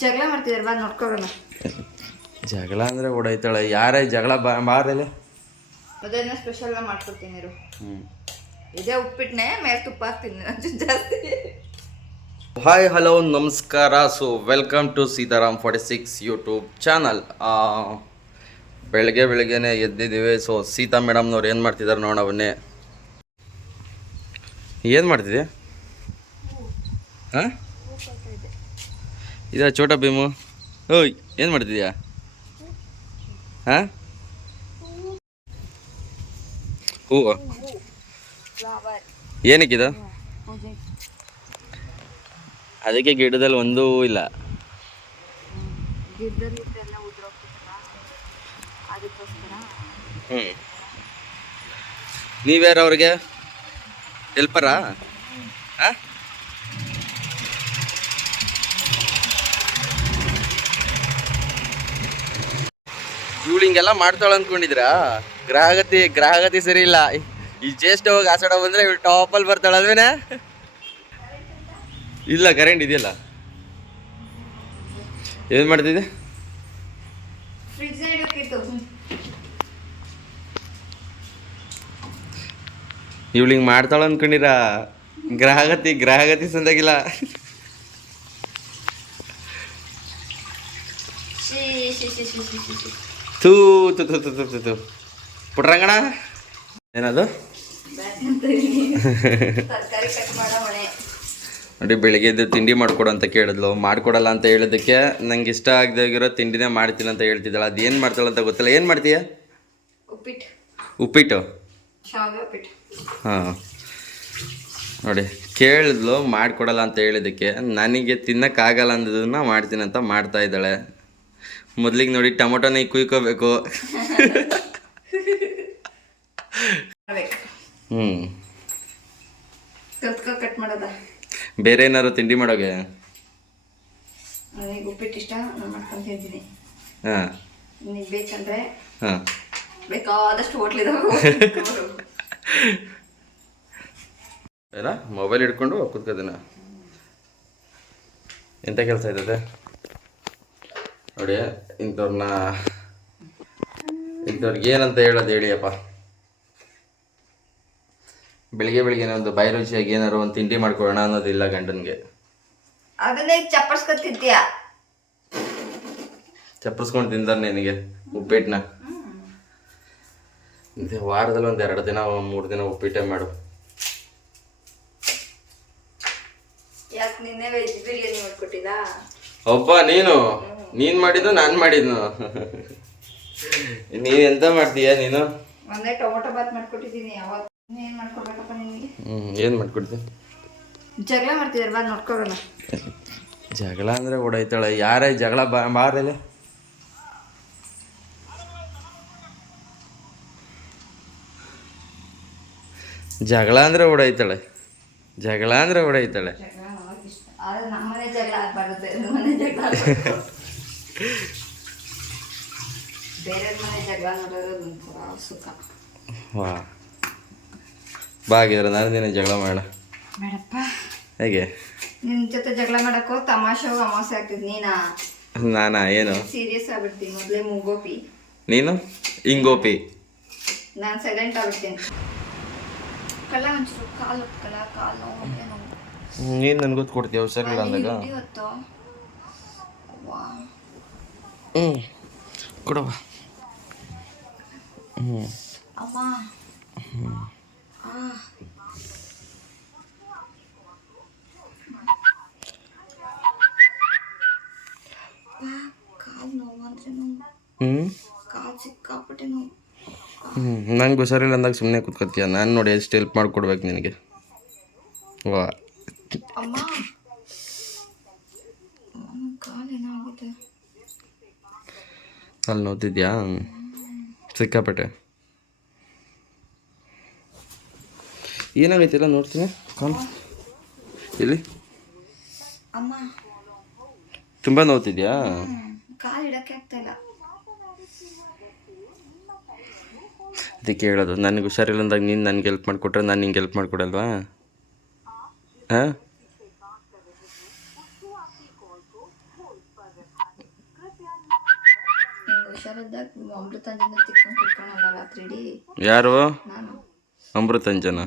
ಜಗಳ ಮಾಡ್ತಿದಾರೆ ಬಾ ನೋಡ್ಕೊಳ್ಳೋಣ ಜಗಳ ಅಂದ್ರೆ ಓಡೈತಾಳೆ ಯಾರೇ ಜಗಳ ಬಾ ಅದನ್ನ ಸ್ಪೆಷಲ್ ಮಾಡ್ಕೊಡ್ತೀನಿ ಇರು. ಇದೇ ಉಪ್ಪಿಟ್ಟನೆ ಮೇಲೆ ತುಪ್ಪ ಹಾಕ್ತೀನಿ ಜಾಸ್ತಿ. ಹಾಯ್ ಹಲೋ ನಮಸ್ಕಾರ. So welcome to Sitaram forty six YouTube channel ಬೆಳಗ್ಗೆ ಬೆಳಗ್ಗೆನೆ ಎದ್ದಿದ್ದೀವಿ. ಸೊ ಸೀತಾ ಮೇಡಮ್ನವ್ರು ಏನು ಮಾಡ್ತಿದ್ದಾರೆ ನೋಡ ಅವನ್ನೇ ಏನು ಮಾಡ್ತಿದ್ಯಾ ಹಾಂ? ಇದ ಚೋಟ ಭೀಮು? ಓಯ್, ಏನು ಮಾಡ್ತಿದ್ಯಾ? ಹಾಂ? ಹೂವು? ಏನಕ್ಕಿದ? ಅದಕ್ಕೆ ಗಿಡದಲ್ಲಿ ಒಂದೂ ಇಲ್ಲ. ಹ್ಞೂ ನೀವ್ಯಾರು ಅವ್ರಿಗೆ? ಹೆಲ್ಪರಾ ಹಾಂ? ಇವಳು ಹಿಂಗೆಲ್ಲ ಮಾಡ್ತಾಳ ಅನ್ಕೊಂಡಿದ್ರ? ಗ್ರಹಗತಿ ಗ್ರಹಗತಿ ಸರಿ ಇಲ್ಲ. ಈ ಜ್ಯೇಷ್ಠ ಹೋಗಿ ಆಸಾಡ ಬಂದ್ರೆ ಇವಳು ಟಾಪಲ್ಲಿ ಬರ್ತಾಳ ಅಲ್ವೇನೆ? ಇಲ್ಲ ಕರೆಂಟ್ ಇದೆಯಲ್ಲ. ಏನು ಮಾಡ್ತಿದ್ದೆ? ಇವಳು ಹಿಂಗೆ ಮಾಡ್ತಾಳ ಅನ್ಕೊಂಡಿರ? ಗ್ರಹಗತಿ ಗ್ರಹಗತಿ ಸಂದಾಗಿಲ್ಲ. ಶಿ ಶಿ ಶಿ ಶಿ ಶಿ ಶಿ. ತು ತು ತು ತು ತು ತು ಪುಟ್ರಂಗಣ ಏನದು? ನೋಡಿ ಬೆಳಿಗ್ಗೆ ಎದ್ದು ತಿಂಡಿ ಮಾಡ್ಕೊಡು ಅಂತ ಕೇಳಿದ್ಲು. ಮಾಡ್ಕೊಡಲ್ಲ ಅಂತ ಹೇಳಿದ್ದಕ್ಕೆ ನಂಗೆ ಇಷ್ಟ ಆಗದಾಗಿರೋ ತಿಂಡಿನೇ ಮಾಡ್ತೀನಿ ಅಂತ ಹೇಳ್ತಿದ್ದಾಳೆ. ಅದೇನು ಮಾಡ್ತಾಳೆ ಅಂತ ಗೊತ್ತಿಲ್ಲ. ಏನು ಮಾಡ್ತೀಯ? ಉಪ್ಪಿಟ್ಟು. ಉಪ್ಪಿಟ್ಟು? ಹಾಂ. ನೋಡಿ ಕೇಳಿದ್ಲು ಮಾಡ್ಕೊಡಲ್ಲ ಅಂತ ಹೇಳಿದ್ದಕ್ಕೆ. ನನಗೆ ತಿನ್ನಕ್ಕಾಗಲ್ಲ ಅಂದದನ್ನ ಮಾಡ್ತೀನಿ ಅಂತ ಮಾಡ್ತಾ ಇದ್ದಾಳೆ. ಮೊದ್ಲಿಗೆ ನೋಡಿ ಟೊಮೊಟೊನ ಕುಯ್ಕೋಬೇಕು. ಹ್ಞೂ ಕಟ್ ಮಾಡೋದ? ಬೇರೆ ಏನಾದ್ರು ತಿಂಡಿ ಮಾಡೋಗೆ ನನಗೆ ಉಪ್ಪಿಟ್ಟು ಇಷ್ಟ ನಾನು ಹಾಂ. ನಿನಗೆ ಬೇಕಂದ್ರೆ ಹಾಂ. ಬೇಕಾದಷ್ಟು ಹೋಟ್ಲಿದಾವೆ ಏನ ಮೊಬೈಲ್ ಹಿಡ್ಕೊಂಡು ಕುತ್ಕೋದಿನ ಎಂಥ ಕೆಲಸ ಇದ್ದದೆ ನೋಡಿ ಇಂಥವ್ರನ್ನ ಇಂಥವ್ರಿಗೆ ಏನಂತ ಹೇಳೋದು ಹೇಳಿಯಪ್ಪ. ಬೆಳಿಗ್ಗೆ ಬೆಳಿಗ್ಗೆ ಒಂದು ಬಾಯಿ ರುಚಿಯಾಗಿ ಏನಾರು ಒಂದು ತಿಂಡಿ ಮಾಡ್ಕೊಳ್ಳೋಣ ಅನ್ನೋದಿಲ್ಲ ಗಂಡನಿಗೆ. ಅದನ್ನೇ ಚಪ್ಪರ್ಸ್ಕೊತಿದ್ಯಾ? ಚಪ್ಪರ್ಸ್ಕೊಂಡು ತಿಂತಾರೆ ನಿನಗೆ ಉಪ್ಪಿಟ್ಟನ್ನ ವಾರದಲ್ಲಿ ಒಂದು ಎರಡು ದಿನ ಮೂರು ದಿನ ಉಪ್ಪಿಟ್ಟೆ ಮಾಡು. ಯಾಕೆ ನಿನ್ನೆ ವೆಜ್ ಬಿರಿಯಾನಿ ಮಾಡ್ಕೊಟ್ಟಿಲ್ಲ? ಒಬ್ಬ ನೀನು? ನೀನ್ ಮಾಡಿದ್ದು ನಾನು ಮಾಡಿದ್ನು ನೀನ್ ಎಂತ ಮಾಡ್ತೀಯ ನೀನು? ಒಂದೇ ಟೊಮೊಟೊ ಬಾತ್ ಮಾಡ್ಕೊಟ್ಟಿದ್ದೀನಿ ಯಾವತ್ತು? ಏನು ಮಾಡ್ಕೊಡ್ಬೇಕಪ್ಪ ನಿನಗೆ? ಹ್ಮ್ ಏನ್ ಮಾಡ್ಕೊಡ್ತೀನಿ ಜಗಳ ಮಾಡ್ತಿದಾರೆ ಬಾ ನೋಡ್ಕೊಳೋಣ ಜಗಳ ಅಂದ್ರೆ ಓಡೈತಾಳ ಯಾರೇ ಜಗಳ ಬಾ ಬಾರಲೆ ಜಗಳ ಅಂದ್ರೆ ಓಡೈತಾಳೆ ಜಗಳ ಅಂದ್ರೆ ಓಡೈತಾಳೆ ಜಗಳ ಮಾಡೋಕೆ ನಮ್ಮನೆ ಜಗಳ ಆಗ್ಬಾರ್ದು ಮನೆ ಜಗಳ ವಾ. ಬಾ ಹಾಗಿದ್ರೆ ನಾನು ದಿನ ಜಗಳ ಮಾಡ ಬೇಡಪ್ಪ. ಹೇಗೆ? ನಿನ್ನ ಜೊತೆ ಜಗಳ ಮಾಡಕ್ಕೋ ತಮಾಷೆ ಅಮಾಸೆ ಆಗ್ತಿದ್ ನೀನಾ? ನಾನಾ ಏನು? ಸೀರಿಯಸ್ ಆಗ್ಬಿಡ್ತೀನಿ ಮೊದಲೇ ಮೂಗೋಪಿ. ನೀನು? ಹಿಂಗೋಪಿ. ನಾನು ಸೈಲೆಂಟ್ ಆಗ್ಬಿಡ್ತೀನಿ. ಕಳ್ಳ ಒಂಚೂರು ಕಾಲು ಹೊತ್ಕಲ್ಲ ಕಾಲು ನೀನು ನನ್ಗೆ ಗೊತ್ತು ಕೊಡ್ತೀಯ ಹುಷಾರಿಲ್ಲ ಅಂದಾಗ? ಇಲ್ಲಿ ವಾ. ಹ್ಞೂ ಕೊಡವ ಹ್ಞೂ ಹ್ಞೂ ಹ್ಞೂ ನಂಗೆ ಹುಷಾರಿಲ್ಲ ಅಂದಾಗ ಸುಮ್ಮನೆ ಕೂತ್ಕೊತೀಯ? ನಾನು ನೋಡಿ ಎಷ್ಟು ಹೆಲ್ಪ್ ಮಾಡಿಕೊಡ್ಬೇಕು ನಿನಗೆ. ವಾ ಅಮ್ಮ ನನ್ನ ಕಾಲು ಏನಾಗಿದೆ ಅಲ್ಲಿ ನೋತಿದ್ಯಾ ಸಿಕ್ಕಾಪಟ್ಟೆ ಏನಾಗೈತಿಲ್ಲ ನೋಡ್ತೀನಿ ಕಾಲ್ ಇಲ್ಲಿ ತುಂಬ ನೋತಿದ್ಯಾ ಅದಕ್ಕೆ ಹೇಳೋದು ನನಗೆ ಹುಷಾರಿಲ್ಲ ಅಂದಾಗ ನೀನು ನನಗೆ ಹೆಲ್ಪ್ ಮಾಡಿಕೊಟ್ರೆ ನಾನು ನಿಂಗೆ ಹೆಲ್ಪ್ ಮಾಡಿಕೊಡಲ್ವಾ ಹಾಂ ಹುಷಾರಿದ್ದಾಗ ಅಮೃತಾಂಜನ ತಿಕ್ಕೊಂಡು ಕುತ್ಕೊಳ್ಳೋಣ ರಾತ್ರಿ ಇಡೀ ಯಾರು? ನಾನು. ಅಮೃತಂಜನ?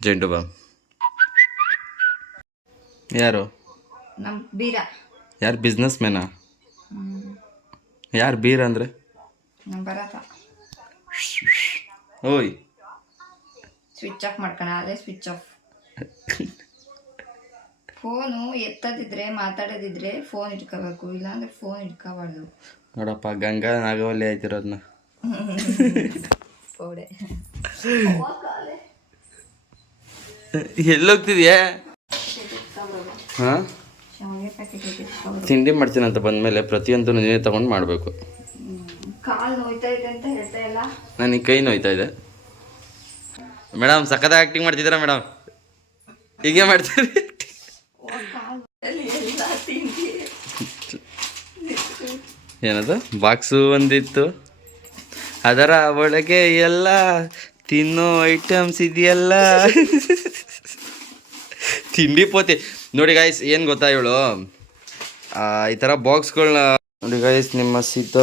ಜಂಡು ಬಾಮ್ ಯಾರು? ನಮ್ಮ ಬೀರ. ಯಾರು ಬಿಸ್ನೆಸ್ ಮ್ಯಾನಾ ಯಾರು ಬೀರ ಅಂದ್ರೆ? ನಮ್ಮ ಭರತ. ಓಯ್. ಸ್ವಿಚ್ ಆಫ್ ಮಾಡ್ಕೊಳ ಅದೇ ಸ್ವಿಚ್ ಆಫ್ ಫೋನು ಎತ್ತದಿದ್ರೆ ಮಾತಾಡೋದಿದ್ರೆ ಫೋನ್ ಇಟ್ಕೋಬೇಕು. ಇಲ್ಲಾಂದ್ರೆ ಫೋನ್ ಇಟ್ಕೋಬಾರ್ದು. ನೋಡಪ್ಪ ಗಂಗಾ ನಾಗವಲ್ಲಿ ಆಯ್ತಿರೋದ್ನ. ಫೋಡೆ. ಎಲ್ಲೋಗ್ತಿದ್ಯಾ? ಹಾಂ? ಶಾವಿಗೆ ಪ್ಯಾಕೆಟ್ ತಿಂಡಿ ಮಾಡ್ತೀನಂತ ಬಂದಮೇಲೆ ಪ್ರತಿಯೊಂದು ನೀನೇ ತಗೊಂಡು ಮಾಡಬೇಕು. ಕಾಲು ಇದೆ ಅಂತ ಹೇಳ್ತಾ ಇಲ್ಲ. ನನಗೆ ಕೈ ನೋಯ್ತಾ ಇದೆ ಮೇಡಮ್ ಸಖತ್ ಆ್ಯಕ್ಟಿಂಗ್ ಮಾಡ್ತಿದ್ದೀರಾ ಮೇಡಮ್ ಹೀಗೆ ಮಾಡ್ತೀರಿ ಕಾಲಲ್ಲಿ ಎಲ್ಲ ತಿಂಡಿ ಏನದು? ಬಾಕ್ಸು ಒಂದಿತ್ತು. ಅದರ ಒಳಗೆ ಎಲ್ಲ ತಿನ್ನೋ ಐಟಮ್ಸ್ ಇದೆಯಲ್ಲ? ತಿಂಡಿ ಪೋತಿ. ನೋಡಿ ಗಾಯ್ಸ್ ಏನು ಗೊತ್ತಾ ಇವಳು? ಈ ಥರ ಬಾಕ್ಸ್ಗಳನ್ನ ನೋಡಿ ಗಾಯ್ಸ್ ನಿಮ್ಮ ಸೀತ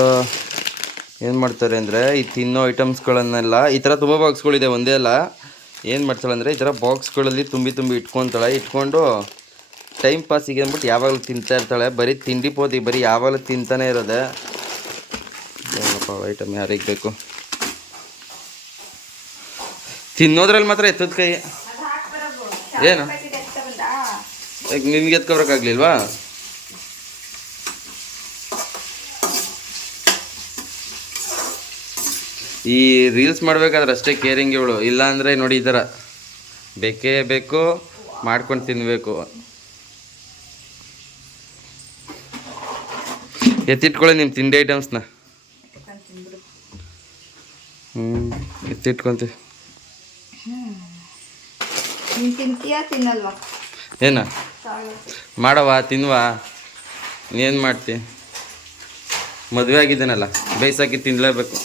ಏನು ಮಾಡ್ತಾರೆ ಅಂದರೆ ಈ ತಿನ್ನೋ ಐಟಮ್ಸ್ಗಳನ್ನೆಲ್ಲ ಈ ಥರ ತುಂಬ ಬಾಕ್ಸ್ಗಳಿದೆ, ಒಂದೇ ಅಲ್ಲ. ಏನು ಮಾಡ್ತಾಳೆ ಅಂದರೆ ಈ ಥರ ಬಾಕ್ಸ್ಗಳಲ್ಲಿ ತುಂಬಿ ತುಂಬಿ ಇಟ್ಕೊತಾಳೆ. ಇಟ್ಕೊಂಡು ಟೈಮ್ ಪಾಸಿಗೆ ಅಂದ್ಬಿಟ್ಟು ಯಾವಾಗಲೂ ತಿಂತಾ ಇರ್ತಾಳೆ. ಬರೀ ತಿಂಡಿ ಪೋತಿ ಬರೀ ಯಾವಾಗಲೂ ತಿಂತಾನೆ ಇರೋದೆ. ಏನಪ್ಪ ಐಟಮ್ ಯಾರಿಗೆ ಬೇಕು? ತಿನ್ನೋದ್ರಲ್ಲಿ ಮಾತ್ರ ಎತ್ತದ ಕೈ. ಏನು? ನಿಮ್ಗೆ ಎತ್ಕೊಬರಕ್ಕಾಗ್ಲಿಲ್ವಾ ಈ ರೀಲ್ಸ್ ಮಾಡ್ಬೇಕಾದ್ರೆ ಅಷ್ಟೇ ಕೇರಿಂಗ್ ಇವಳು. ಇಲ್ಲ ಅಂದರೆ ನೋಡಿ ಈ ಥರ. ಬೇಕೇ ಬೇಕು, ಮಾಡ್ಕೊಂಡು ತಿನ್ನಬೇಕು ಎತ್ತಿಟ್ಕೊಳ್ಳಿ ನಿಮ್ಮ ತಿಂಡಿ ಐಟಮ್ಸ್ನ. ಹ್ಞೂ ಎತ್ತಿಟ್ಕೊಂತೀವಿ ನೀನು ಏನ? ಮಾಡವ ತಿನ್ವಾ ಏನು ಮಾಡ್ತಿ? ಮದುವೆ ಆಗಿದ್ದೇನಲ್ಲ ಬೇಯಿಸಾಕಿ ತಿನ್ನಲೇಬೇಕು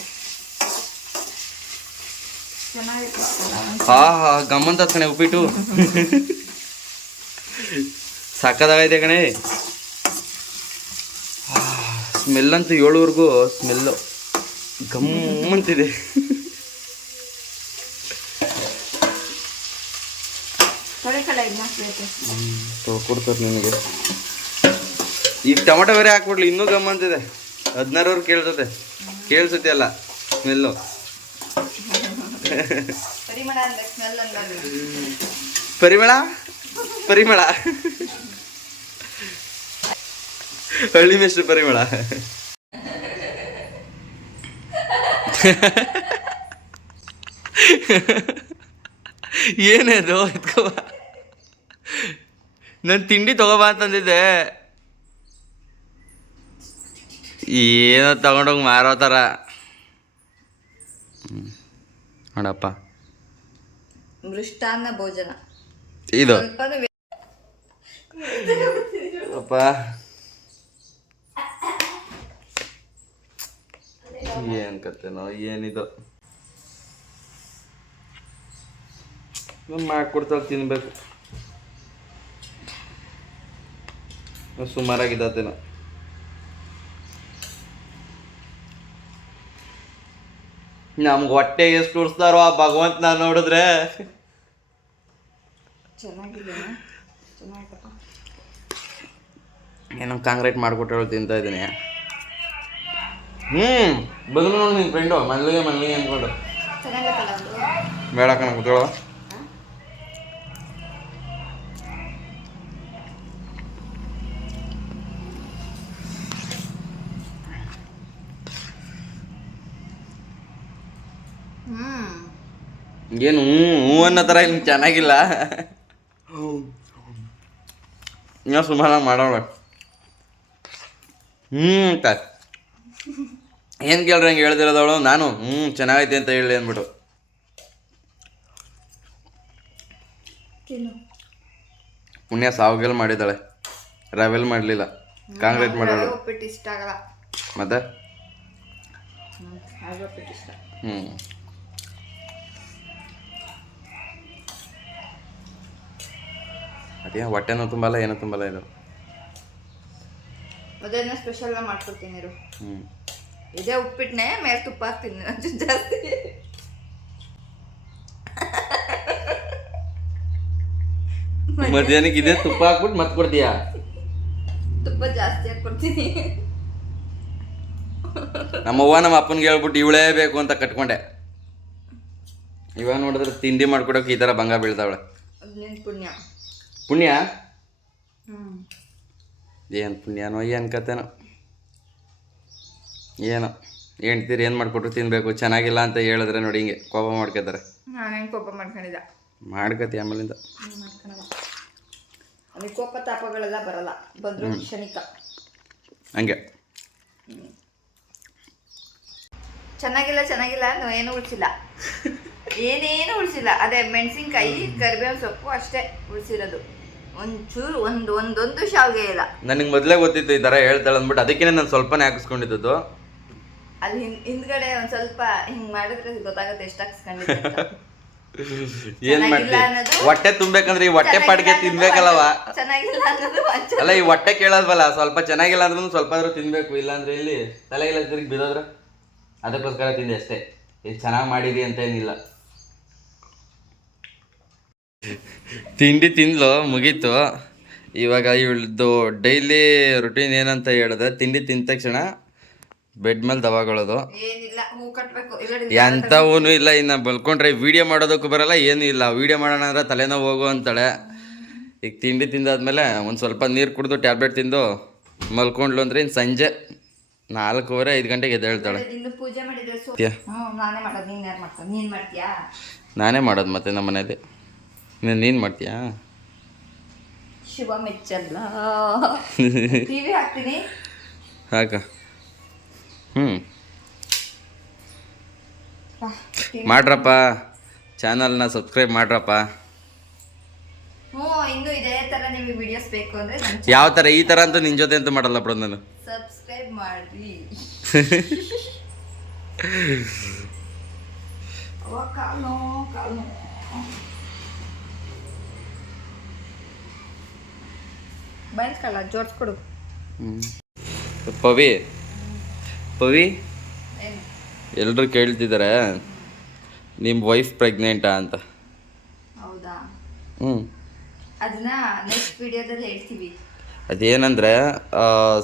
ಹಾ ಹಾ ಗಮ್ಮಂತ ಕಣೆ ಉಪ್ಪಿಟ್ಟು. ಸಾಕದಾಗೈತೆ ಕಣೆ. ಸ್ಮೆಲ್ ಅಂತೂ ಏಳುವರೆಗೂ ಸ್ಮೆಲ್ಲು ಗಮ್ಮಂತಿದೆ. ಕೊಡ್ತಾರೆ ನಿಮಗೆ ಈಗ ಟೊಮೆಟೊ ಬೇರೆ ಹಾಕ್ಬಿಡ್ಲಿ ಇನ್ನೂ ಗಮ್ ಅಂತಿದೆ ಹದಿನಾರವ್ರು ಕೇಳ್ತದೆ ಕೇಳಿಸುತ್ತೆ ಅಲ್ಲ ಸ್ಮೆಲ್ಲು. ಪರಿಮಳ ಪರಿಮಳ? ಪರಿಮಳ. ಹಳ್ಳಿ ಮಿಶ್ರ ಪರಿಮಳ ಏನೇದು ಎತ್ಕೋ ನಾನು ತಿಂಡಿ ತಗೋಬಾ ಅಂತಂದಿದ್ದೆ. ಏನೋ ತಗೊಂಡೋಗಿ ಮಾರೋ ಥರ. ನೋಡಪ್ಪ. ಮೃಷ್ಟಾನ್ನ ಭೋಜನ. ಇದು. ಅಪ್ಪ. ಏನ್ ಕತೆನೋ ಏನಿದು ಮಾಡ್ಕೊಡ್ತಾಳೆ ತಿನ್ಬೇಕು ಸುಮಾರಾಗಿದ್ದಾತೇನೋ ನಮ್ಗೆ ಹೊಟ್ಟೆ ಎಷ್ಟು ಉರ್ಸ್ತಾರೋ ಆ ಭಗವಂತನ ನೋಡಿದ್ರೆ ಚೆನ್ನಾಗಿದೆ ಚೆನ್ನಾಗಿತ್ತಪ್ಪ ಏನೋ ಕಾಂಕ್ರೀಟ್ ಮಾಡಿಕೊಟ್ಟು ತಿಂತಾ ಇದ್ದೀನಿ ಹ್ಞೂ ಬದಲು ನೋಡಿ ನಿನ್ನ ಫ್ರೆಂಡು ಮಲ್ಲಿಗೆ ಮಲ್ಲಿಗೆ ಅಂದ್ಕೊಂಡು ಬೇಡ ಕಣ ಕೂತ್ಕೊಳ್ಳೋ ಹ್ಮ್. ಏನು ಹ್ಞೂ ಹ್ಞೂ ಅನ್ನೋ ಥರ ಇನ್ನು ಚೆನ್ನಾಗಿಲ್ಲ. ಇನ್ನೂ ಸುಮಾರಾಗಿ ಮಾಡೋಣ. ಹ್ಞೂ ಅಂತ ಏನು ಕೇಳ್ರಿ ಹಂಗೆ ಹೇಳ್ತಿರೋದವಳು? ನಾನು ಹ್ಞೂ ಚೆನ್ನಾಗೈತೆ ಅಂತ ಹೇಳಿ ಅಂದ್ಬಿಟ್ಟು. ಪುಣ್ಯ ಸಾವಿಗೆಲ್ಲ ಮಾಡಿದ್ದಾಳೆ. ರವೆಲ್ ಮಾಡಲಿಲ್ಲ. ಕಾಂಕ್ರೀಟ್ ಮಾಡೋಳು. ಮತ್ತೆ? ಹ್ಞೂ ಅದೇ ಹೊಟ್ಟೆನೂ ತುಂಬಲ್ಲ ಏನೂ ತುಂಬಲ್ಲ ಇದು. ಮತ್ತೆ ಸ್ಪೆಷಲ್ ಮಾಡ್ಕೊಡ್ತೀನಿ ಹ್ಞೂ ಇದೇ ಉಪ್ಪಿಟ್ಟನೆ ಮೇಲೆ ತುಪ್ಪ ಹಾಕ್ತೀನಿ ಜಾಸ್ತಿ. ಮಧ್ಯಾಹ್ನಕ್ಕೆ ಇದೇ ತುಪ್ಪ ಹಾಕ್ಬಿಟ್ಟು ಮತ್ತೆ ಕೊಡ್ತೀಯಾ? ತುಪ್ಪ ಜಾಸ್ತಿ ಹಾಕ್ಕೊಡ್ತೀನಿ. ನಮ್ಮವ್ವ ನಮ್ಮ ಅಪ್ಪನಿಗೆ ಹೇಳ್ಬಿಟ್ಟು ಇವಳೇ ಬೇಕು ಅಂತ ಕಟ್ಕೊಂಡೆ. ಇವಾಗ ನೋಡಿದ್ರೆ ತಿಂಡಿ ಮಾಡ್ಕೊಡೋಕೆ ಈ ಥರ ಭಂಗ ಬೀಳ್ತಾವಳೆ. ಪುಣ್ಯ. ಪುಣ್ಯ? ಏನು ಪುಣ್ಯನೋ ಏನು ಕತೆನೋ ಏನೋ. ಹೇಳ್ತೀರಿ ಏನು ಮಾಡಿಕೊಟ್ರು ತಿನ್ನಬೇಕು ಚೆನ್ನಾಗಿಲ್ಲ ಅಂತ ಹೇಳಿದ್ರೆ ನೋಡಿ ಹಿಂಗೆ ಕೋಪ ಮಾಡ್ಕೋತಾರೆ. ನಾನೇನು ಕೋಪ ಮಾಡ್ಕೊಂಡಿದ್ದ? ಮಾಡ್ಕತಿ ಆಮೇಲಿಂದ. ಅಲ್ಲಿ ಕೋಪ ತಾಪಗಳೆಲ್ಲ ಬರಲ್ಲ. ಬಂದ್ರು ಕ್ಷಣಿಕ. ಹಂಗೆ. ಚೆನ್ನಾಗಿಲ್ಲ ಚೆನ್ನಾಗಿಲ್ಲ ನಾವು ಏನು ಉಳಿಸಿಲ್ಲ. ಏನೇನು ಉಳಿಸಿಲ್ಲ. ಅದೇ ಮೆಣಸಿನ್ಕಾಯಿ ಕರಿಬೇವು ಸೊಪ್ಪು ಅಷ್ಟೇ ಉಳಿಸಿರೋದು. ಒಂಚೂರು ಒಂದು ಒಂದೊಂದು ಶಾವಿಗೆ ಇಲ್ಲ ನನಗೆ ಮೊದಲೇ ಗೊತ್ತಿತ್ತು ಈ ಥರ ಹೇಳ್ತಾಳೆ ಅಂದ್ಬಿಟ್ಟು ಅದಕ್ಕೆ ನಾನು ಸ್ವಲ್ಪನೇ ಹಾಕಿಸ್ಕೊಂಡಿದ್ದು ಅಲ್ಲಿ ಹಿಂದ್ ಹಿಂದ್ಗಡೆ ಒಂದ್ ಸ್ವಲ್ಪ ಹಿಂಗ್ ಮಾಡಿದ್ರೆ ಗೊತ್ತಾಗುತ್ತೆ ಎಷ್ಟು ಹಾಕ್ಸ್ಕೊಂಡಿದ್ದೆ. ಏನು ಮಾಡ್ತಿ ಹೊಟ್ಟೆ ತುಂಬೇಕಂದ್ರೆ ಈ ಹೊಟ್ಟೆ ಪಾಡಿಗೆ ತಿನ್ಬೇಕಲ್ಲವ? ಚೆನ್ನಾಗಿಲ್ಲ ಅನ್ನೋದು ಅಲ್ಲ ಈ ಹೊಟ್ಟೆ ಕೇಳೋದ್ವಲ್ಲ ಸ್ವಲ್ಪ ಚೆನ್ನಾಗಿಲ್ಲ ಅಂದ್ರೂ ಸ್ವಲ್ಪ ಆದ್ರೂ ತಿನ್ಬೇಕು ಇಲ್ಲಾಂದ್ರೆ ಇಲ್ಲಿ ತಲೆಗೆಲ್ಲ ತಿರುಗಿ ಬಿದ್ದೋದ್ರ ಅದಕ್ಕೋಸ್ಕರ ತಿಂದೆ ಅಷ್ಟೇ. ಇದು ಚೆನ್ನಾಗಿ ಮಾಡಿದಿ ಅಂತ ಏನಿಲ್ಲ. ತಿಂಡಿ ತಿಂದ್ಲು ಮುಗೀತು. ಇವಾಗ ಇವಳದ್ದು ಡೈಲಿ ರುಟೀನ್ ಏನಂತ ಹೇಳಿದ್ರೆ ತಿಂಡಿ ತಿಂದ ತಕ್ಷಣ ಬೆಡ್ ಮೇಲೆ ದವಾಗಳದು. ಏನಿಲ್ಲ ಹೂ ಇಲ್ಲ ಎಂಥವೂ ಇಲ್ಲ ಇನ್ನು ಬಲ್ಕೊಂಡ್ರೆ ವಿಡಿಯೋ ಮಾಡೋದಕ್ಕೂ ಬರಲ್ಲ ಏನು ಇಲ್ಲ. ವಿಡಿಯೋ ಮಾಡೋಣ ಅಂದ್ರೆ ತಲೆನೋವು ಹೋಗು ಅಂತಾಳೆ. ಈಗ ತಿಂಡಿ ತಿಂದಾದ್ಮೇಲೆ ಒಂದು ಸ್ವಲ್ಪ ನೀರು ಕುಡಿದು ಟ್ಯಾಬ್ಲೆಟ್ ತಿಂದು ಮಲ್ಕೊಂಡ್ಲು ಅಂದ್ರೆ ಇನ್ನು ಸಂಜೆ ನಾಲ್ಕೂವರೆ ಐದು ಗಂಟೆಗೆ ಎದ್ದೇಳ್ತಾಳೆ. ನಾನೇ ಮಾಡೋದು ಮತ್ತೆ ನಮ್ಮ ಮನೇಲಿ. ನೀನು ನೀನು ಮಾಡ್ತೀಯಾ? ಶಿವ ಮೆಚ್ಚಲ್ಲ. ಹಾಕ. ಹ್ಞೂ. ಮಾಡ್ರಪ್ಪ. ಚಾನಲ್ನ ಸಬ್ಸ್ಕ್ರೈಬ್ ಮಾಡ್ರಪ್ಪ. ಯಾವ ಇನ್ನು ಇದೇ ತರ ನಿಮಗೆ ವಿಡಿಯೋಸ್ ಬೇಕು ಅಂದ್ರೆ ಯಾವ ಥರ? ಈ ತರ ಅಂತೂ ನಿನ್ ಜೊತೆ ಅಂತೂ ಮಾಡಲ್ಲ ಬಿಡೋದು ನಾನು. ಸಬ್ಸ್ಕ್ರೈಬ್ ಮಾಡಿ ಬಯಸ್ಕಲ್ಲ ಜೋಡ್ಸ್ಕೊಡು. ಪವಿ ಪವಿ? ಎಲ್ಲರೂ ಕೇಳ್ತಿದ್ದಾರೆ ನಿಮ್ಮ ವೈಫ್ ಪ್ರೆಗ್ನೆಂಟಾ ಅಂತ. ಹೌದಾ? ಹ್ಞೂ ಅದನ್ನ ನೆಕ್ಸ್ಟ್ ವಿಡಿಯೋದಲ್ಲಿ ಹೇಳ್ತೀವಿ. ಅದೇನಂದರೆ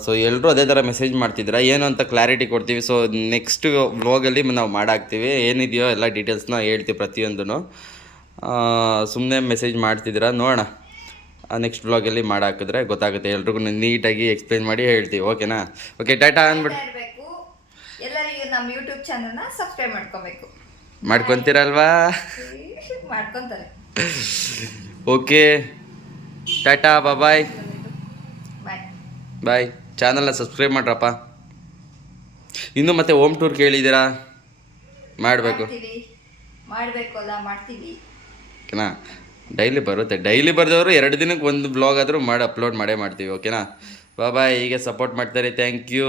ಸೊ ಎಲ್ಲರೂ ಅದೇ ಥರ ಮೆಸೇಜ್ ಮಾಡ್ತಿದ್ದೀರಾ ಏನು ಅಂತ ಕ್ಲಾರಿಟಿ ಕೊಡ್ತೀವಿ. ಸೊ ನೆಕ್ಸ್ಟ್ ವ್ಲಾಗಲ್ಲಿ ನಾವು ಮಾಡಾಕ್ತೀವಿ. ಏನಿದೆಯೋ ಎಲ್ಲ ಡೀಟೇಲ್ಸ್ನ ಹೇಳ್ತೀವಿ ಪ್ರತಿಯೊಂದೂ ಸುಮ್ಮನೆ ಮೆಸೇಜ್ ಮಾಡ್ತಿದ್ದೀರಾ? ನೋಡೋಣ. ನೆಕ್ಸ್ಟ್ ವ್ಲಾಗಲ್ಲಿ ಮಾಡಾಕಿದ್ರೆ ಗೊತ್ತಾಗುತ್ತೆ. ಎಲ್ರಿಗೂ ನೀಟಾಗಿ ಎಕ್ಸ್ಪ್ಲೈನ್ ಮಾಡಿ ಹೇಳ್ತೀವಿ. ಓಕೆನಾ ಓಕೆ ಟಾಟಾ ಅಂದ್ಬಿಟ್ಟು ನಮ್ಮ ಯೂಟ್ಯೂಬ್ ಚಾನಲ್ನ ಸಬ್ಸ್ಕ್ರೈಬ್ ಮಾಡ್ಕೋಬೇಕು. ಮಾಡ್ಕೊತೀರಲ್ವಾ? ಮಾಡ್ಕೊಂತಾರೆ. ಓಕೆ ಟಾಟಾ ಬಾಯ್ ಬಾಯ್ ಬಾಯ್ ಚಾನಲ್ನ ಸಬ್ಸ್ಕ್ರೈಬ್ ಮಾಡ್ರಪ್ಪ. ಇನ್ನು ಮತ್ತೆ ಹೋಮ್ ಟೂರ್ ಕೇಳಿದ್ದೀರಾ? ಮಾಡಬೇಕು. ಮಾಡ್ತೀವಿ. ಓಕೆನಾ? ಡೈಲಿ ಬರುತ್ತೆ. ಡೈಲಿ ಬರೆದವರು ಎರಡು ದಿನಕ್ಕೆ ಒಂದು ಬ್ಲಾಗ್ ಆದರೂ ಮಾಡಿ ಅಪ್ಲೋಡ್ ಮಾಡೇ ಮಾಡ್ತೀವಿ. ಓಕೆನಾ? ಬಾಯ್ ಹೀಗೆ ಸಪೋರ್ಟ್ ಮಾಡ್ತಾರೆ. Thank you